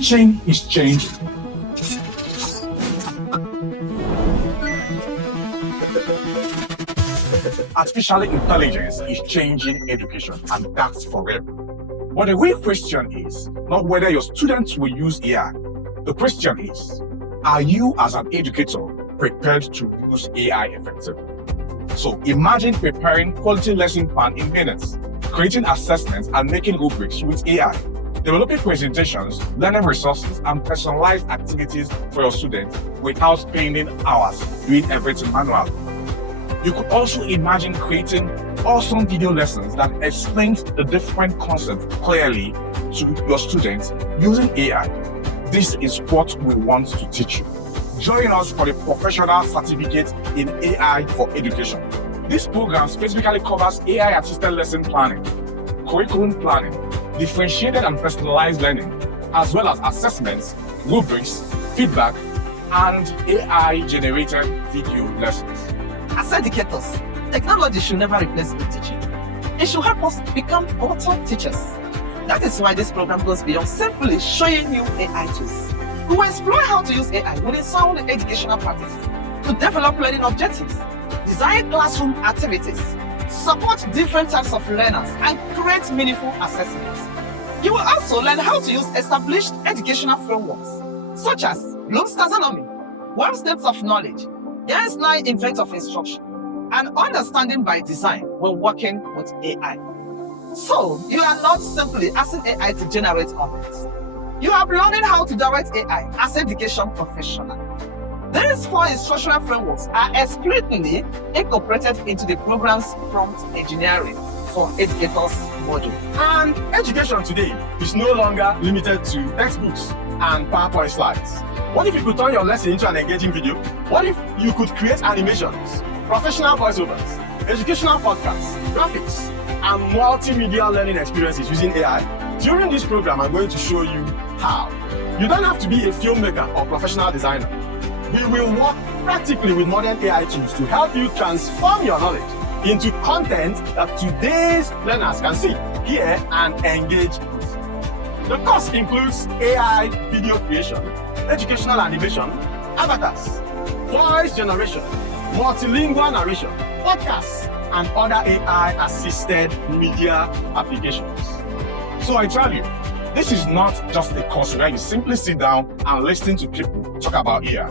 Teaching is changing. Artificial intelligence is changing education, and that's forever. But the real question is not whether your students will use AI. The question is, are you as an educator prepared to use AI effectively? So imagine preparing quality lesson plan in minutes, creating assessments and making rubrics with AI, developing presentations, learning resources, and personalized activities for your students without spending hours doing everything manually. You could also imagine creating awesome video lessons that explains the different concepts clearly to your students using AI. This is what we want to teach you. Join us for the Professional Certificate in AI for Education. This program specifically covers AI-assisted lesson planning, curriculum planning, differentiated and personalized learning, as well as assessments, rubrics, feedback, and AI-generated video lessons. As educators, technology should never replace good teaching. It should help us become better teachers. That is why this program goes beyond simply showing you AI tools. We will explore how to use AI within sound educational practice to develop learning objectives, design classroom activities, support different types of learners, and create meaningful assessments. You will also learn how to use established educational frameworks such as Bloom's taxonomy, 12 steps of knowledge, There's 9 events of instruction, and understanding by design when working with AI. So, you are not simply asking AI to generate objects. You are learning how to direct AI as an education professional. These 4 instructional frameworks are explicitly incorporated into the program's prompt engineering for educators module. And education today is no longer limited to textbooks and PowerPoint slides. What if you could turn your lesson into an engaging video? What if you could create animations, professional voiceovers, educational podcasts, graphics, and multimedia learning experiences using AI? During this program, I'm going to show you how. You don't have to be a filmmaker or professional designer. We will work practically with modern AI tools to help you transform your knowledge into content that today's learners can see, hear, and engage with. The course includes AI video creation, educational animation, avatars, voice generation, multilingual narration, podcasts, and other AI-assisted media applications. So I tell you, this is not just a course where you simply sit down and listen to people talk about AI.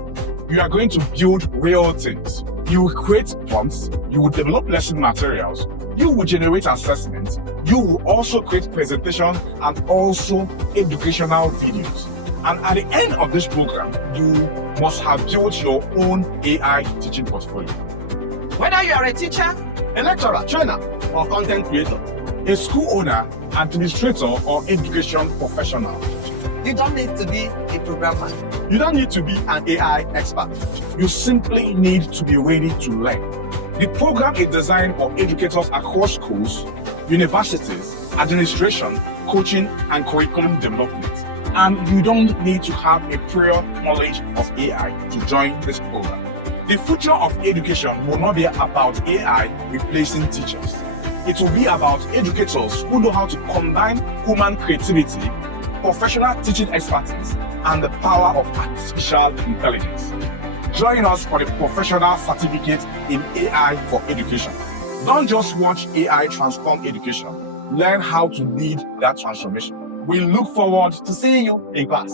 You are going to build real things. You will create prompts, you will develop lesson materials, you will generate assessments, you will also create presentations and also educational videos. And at the end of this program, you must have built your own AI teaching portfolio. Whether you are a teacher, A lecturer, trainer, or content creator, a school owner, administrator, or education professional, you don't need to be a programmer. you don't need to be an AI expert. You simply need to be ready to learn. The program is designed for educators across schools, universities, administration, coaching, and curriculum development. And you don't need to have a prior knowledge of AI to join this program. The future of education will not be about AI replacing teachers. It will be about educators who know how to combine human creativity, professional teaching expertise, and the power of artificial intelligence. Join us for the Professional Certificate in AI for Education. Don't just watch AI transform education. Learn how to lead that transformation. We look forward to seeing you in class.